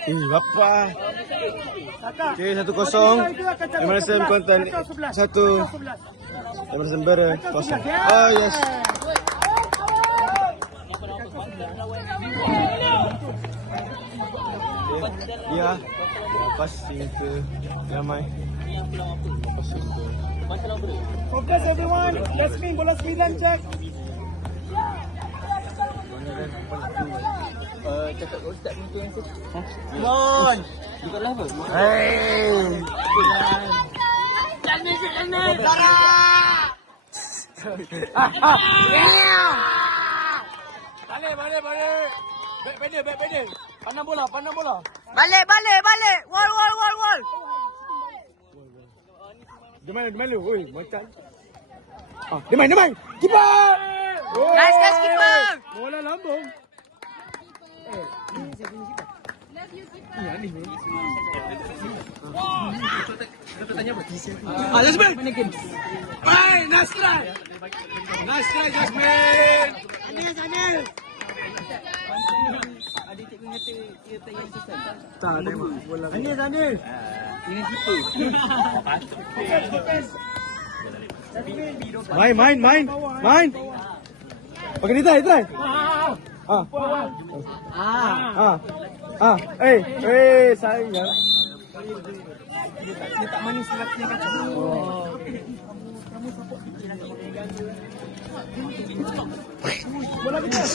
Apa? Okay, 1-0. MRSM Kuantan 1. MRSM Bera 0. Oh yes. Ya, passing ke Ramai. Passing ke. Focus everyone. Let's spin bola 9 check. Cakap kau start pintu yang tu. Mon. Dekat level. Hey. Jangan. Balik. Back pedal. Pandang bola. Balik. Wall. Di mana? Oi, macam. Di mana? Keeper. Nice keeper. Bola lambung. Let's go. Bye, nice try, Jasmine. Anil. Adik cikgu kata dia tak yang susah. Tak ada bola. Anil. Ini keeper. Main. Okey, ni try. Sayang. Dia tak manis lelaki yang kacau. Bola kita.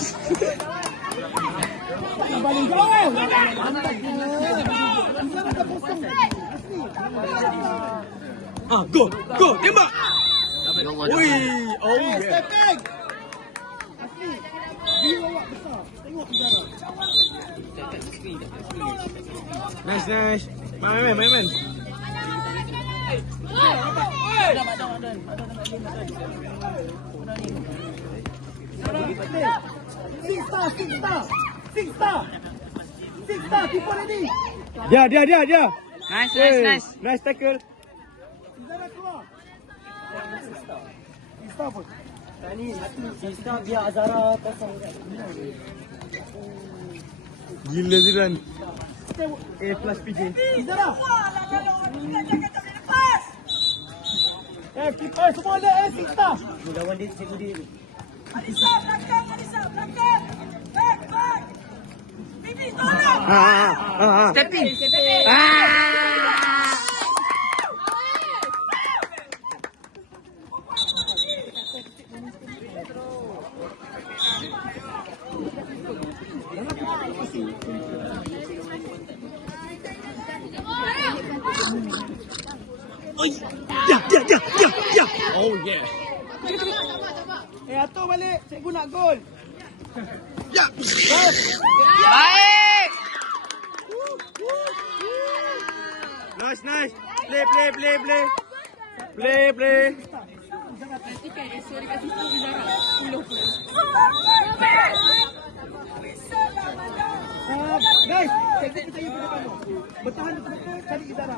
Balik jauh. Go, tembak. Oi, oh yeah. Step back. Asli. Dia awak besar. Tengok udara. Nice. Main. Six star, keeper ready. Dia. Nice. Nice tackle. Udara keluar. Six pun. Tadi Sista biar Azara pasang kat. Gila Zidan. A plus PJ. Udara. Keeper semua ada six star. Lawan dia cikgu dia. Alisa, belakang. Back. Bibi, tolong. Stepping. Ya. Oh yeah. Atur balik. Cikgu nak gol. Ya. Baik. Nice. Play. Guys, cikgu percaya pada kamu. Bertahan betul-betul cari Izara.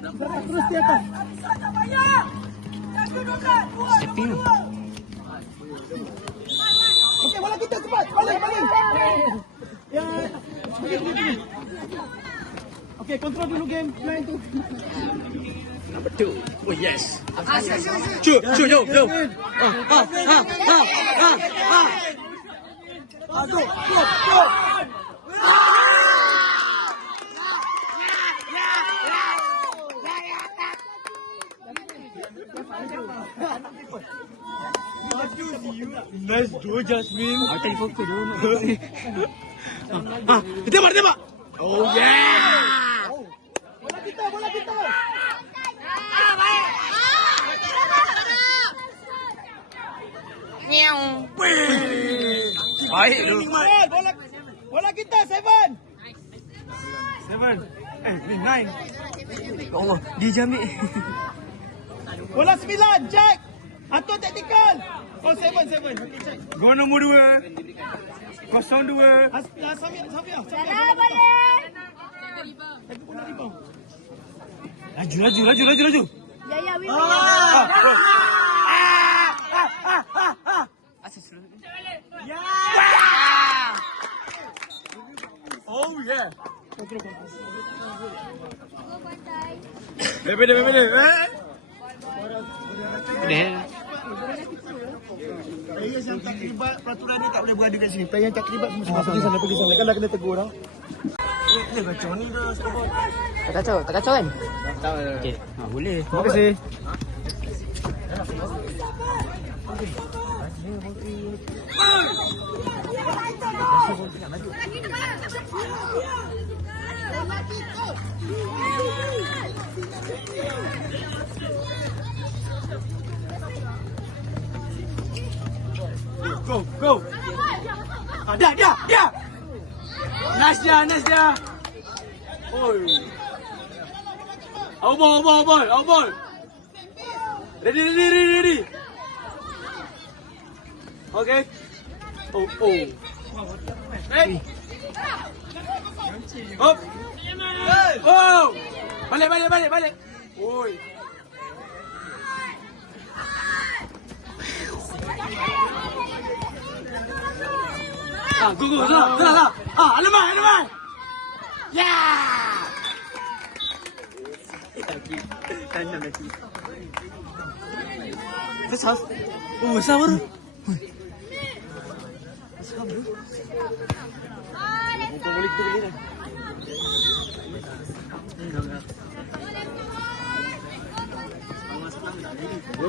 Izara terus di atas. Stepping. Okey, bola kita cepat. Balik. Ya. Begini. Okey, kontrol dulu game plan tu. Number 2. Oh yes. Shoot, yo. Go. Nice do, Jasmine. Aku tadi fokus dulu. Tembak. Oh yeah. Bola kita. Meow. Baik tu. Bola kita 7. 7. 9. Ya Allah, dia jamik. Bola 9, Jack. Atur taktikal. Oh, 7. Okey, check. Gol nombor 2. 02. Samia. Lagi pun nak rebound. Laju. Ya, we Asal suruh. Ya. Bebele. Players yang tak terlibat, peraturan dia tak boleh berada kat sini. Players yang tak terlibat semua sana. Pergi sana. Kan dah kena tegur dah. Ni kacau ni dah. Tak kacau kan? Okey. Boleh. Terima kasih. Go. Dia. Nice dia. Oi. Out ball. Ready. Okay. Oh. Hey. Up. Oh. Balik. Oi. Go. Salah. Alamak. Yeah. Tanam lagi. Besar. Oh, besar baru. Boleh kita beli dah.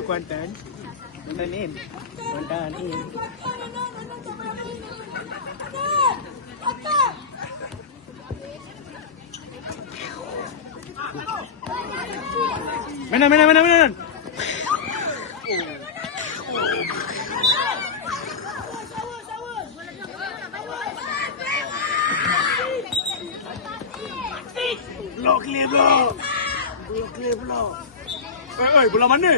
Kuantan in. Mana. Block clear block. Oi, bola mana?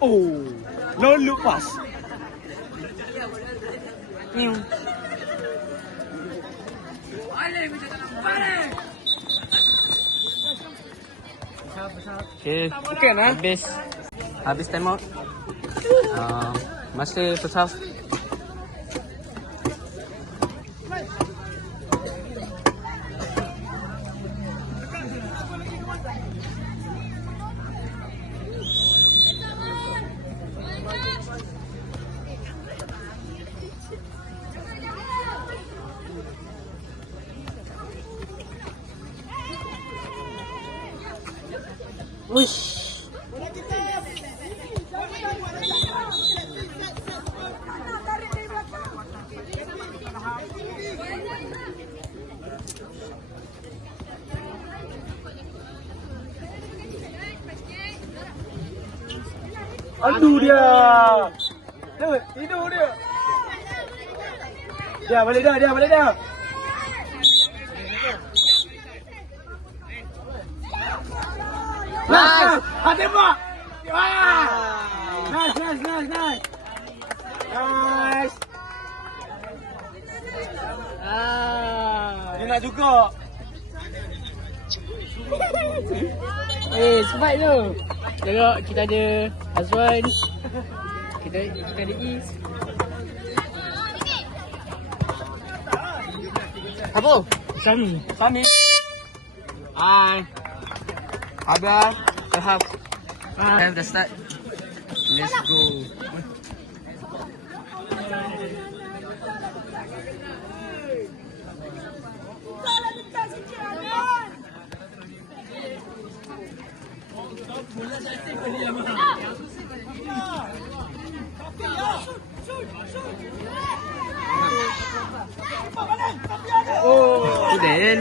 Oh, no look pass. Okay. Habis time out. Masih first half. Aduh dia. Tidur dia. Dia balik dah. Nice. Tembak. Nice. Dia nak juga. Smart tu. Tengok kita ada Azwan. Kita ada Is. Apa? Sami. Hai. Abang. Tahap. Time to start. Let's go. Oh, then.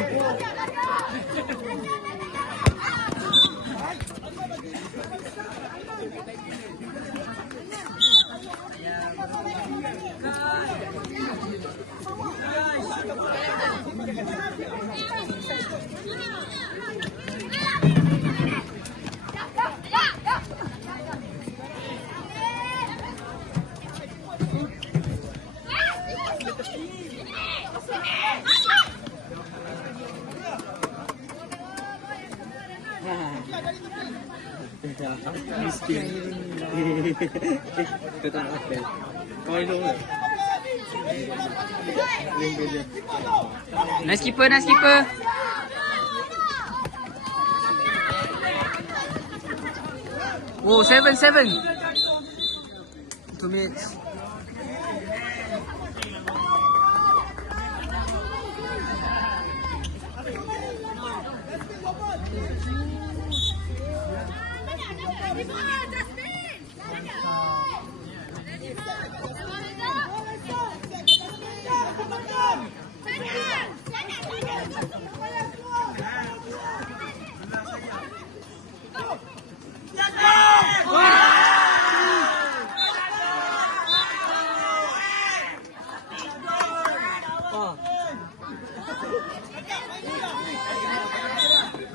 Miskin. Kita tak nak. Kau elok ke? Nice keeper, nice keeper. Oh, 7. 2 minutes.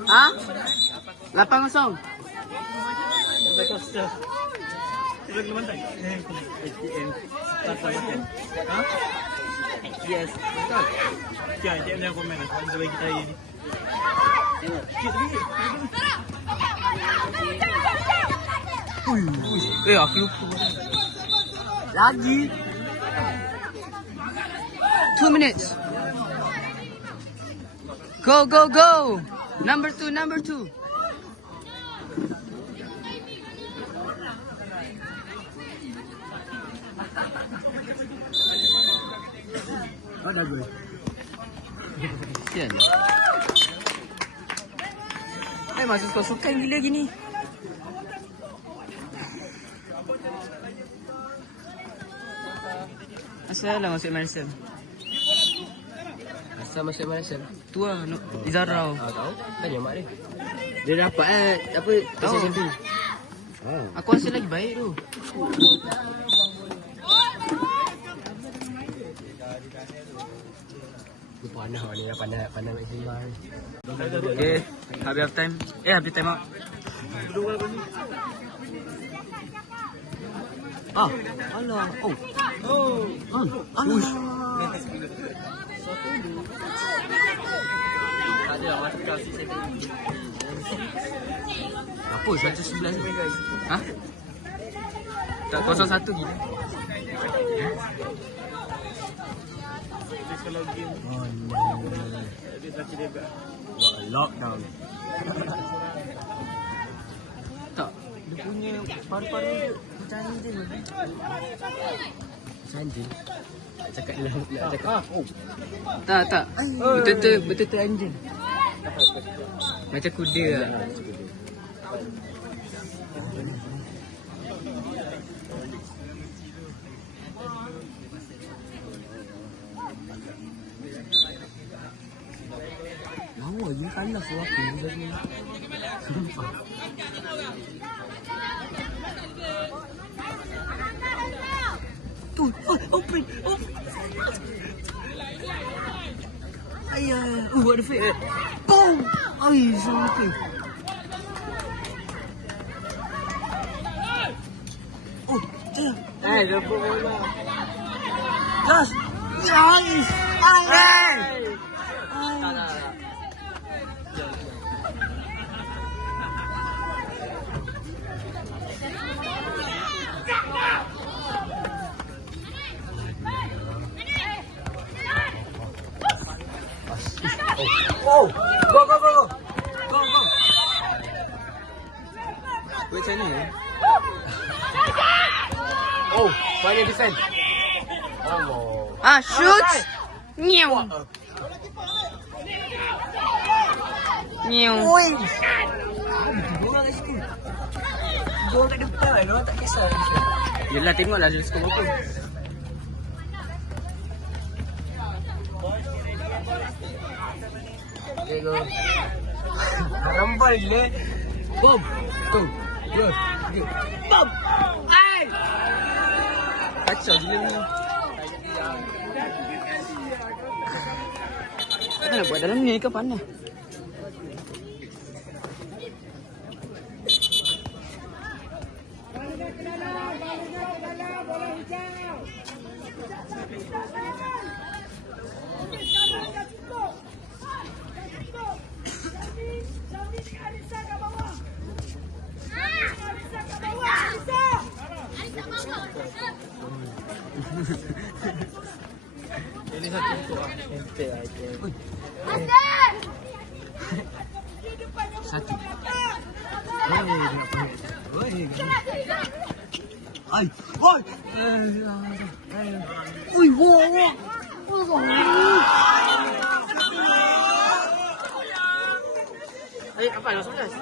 Ha? 8-0. Tulog naman tayo. ATM. Tasa natin. Ha? Yes. Kaya, ATM na yung comment. Ang sabay kita yun. Aku lupa. Lagi. 2 minutes. Go, go, go. Number 2, number 2. Ada gue. Sial. Masuk suka gila gini. Asal lah masuk Marcel. Asal masuk Malaysia. Tu lah, Izarau. Tahu? Tanya mak dia. Dia dapat apa? Tahu. SMP. Aku rasa lagi baik tu. Dia panah ni, dah pandai main bola. Okay, habis time. Habis time out. Ah, alah. Oh. Alah. Ada masuk kasi saya. Apa 111 ni? Ha? Tak 01 gila. Kalau game. Dia lagi dia agak. Lockdown. Tak. Dia punya paru-paru dia macam anjing je. Macam anjing. Nak cakap dia nak cakap. Oh. Tak. Betul-betul anjing. Macam kuda lah. Lawa je kalah so aku tadi. Sumpah. Tu, open. Ayah, ada fake. Boom! Ay, sampai. Oh, dia. Rebut bola. Gas. Nice. Ay. Oh, go. Macam ni. Oh, final defense. Shoot! Nyew. Oi. Bola kat situ. Bola kat depan, orang tak kisah. Yelah, tengoklah dia skor berapa. Okay, go. Rambal gila. Boom. Tu. Ya. Boom. Ai. Kacau gila ni. Apa nak buat dalam ni ke panas? Ada satu untuk lah. Enter lah. Satu. Ai. Woi. Ui, wow. Apa? 11?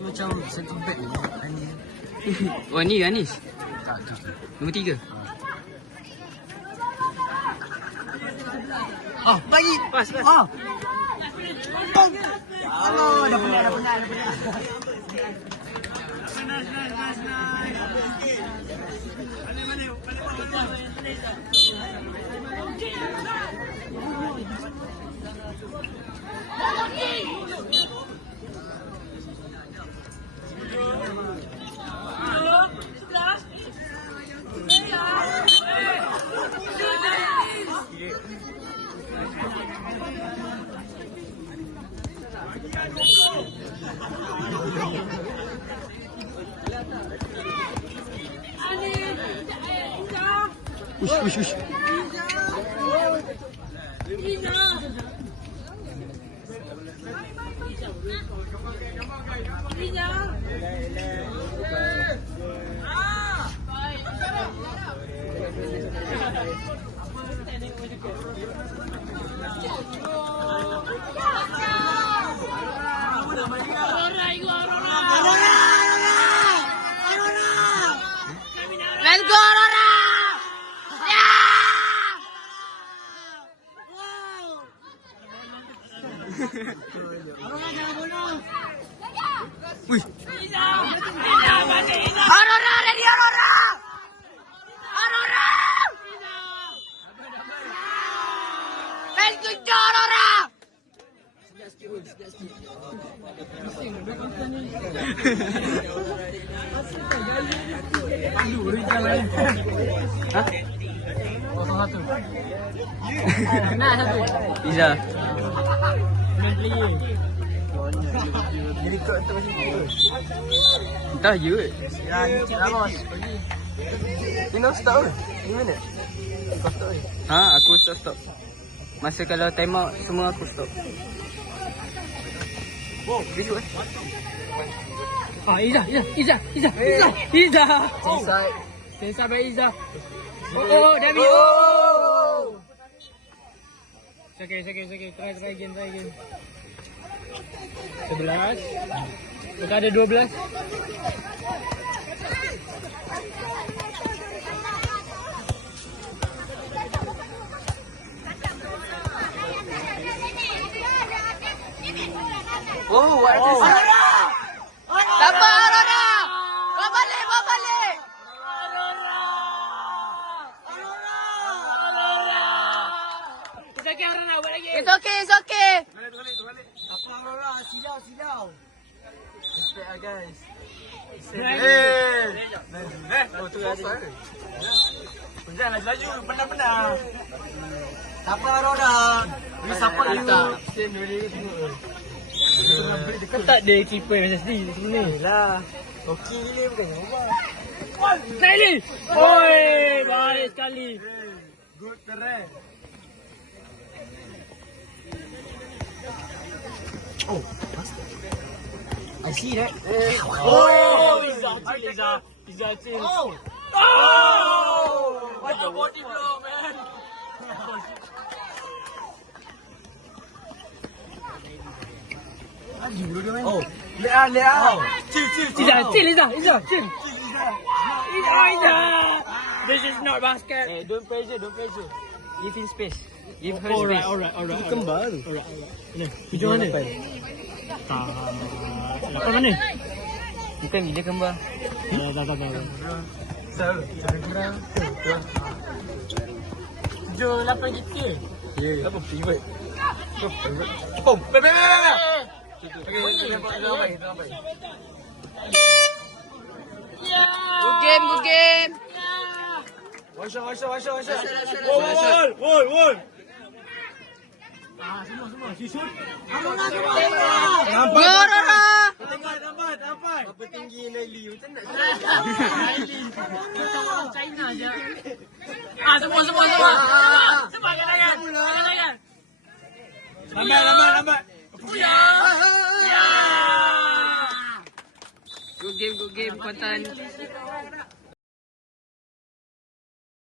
Macam satu beg ni. Oh ni Anis. Tak tu. Nombor 3. Ah, bagi. Pas. Ah. Oh, dah penat. Ush. Let's go, Aurora! Aurora, ready, Aurora! Aurora! Let's go, Aurora! Nah, satu. Iza. Jadi kau tu macam tu. Entah je. Ya, ni cik Ramos. Ni nak stop ke? Ni mana? Kau stop ke? Ha, aku stop. Masa kalau time out semua aku stop. Wow, video Ah, Iza. Inside. Sensai by Iza. Oh, David. Oh. Okay. Try again. 11. Kita ada 12. Oh, what is this? Dapat, Aurora! Bawa balik! It's okay. Apa Aurora? Silau. Respect lah guys. Oh tu ada. Jangan laju, benar. Siapa Aurora? Ni siapa you? Sen boleh tengok. Kau tak ada keeper macam ni sebenarnya. Lah. Okey gila bukan apa. Sekali. Oi, baik sekali. Good keren. Oh, I see that. Oh, Iza chill. Oh! What a body blow, man. Oh, Leah. Chill. Iza, chill. Iza. This is not basket. Eh, don't pressure. Give him space. Give her Alright. space. Kembar tu. Mana? Hujung mana? Tak. Lapan mana? Bukan bila kembar. Tak. 7-8 kita. Apa pivot? Pom. Baik. Okey, lempar baik. Good game, good game. Wash out. Wall. Nampak Aurora. Nampak. Apa tinggi Laili? Macam nak China je. Semua. Semua katakan. Lambat. Good game, Kuantan.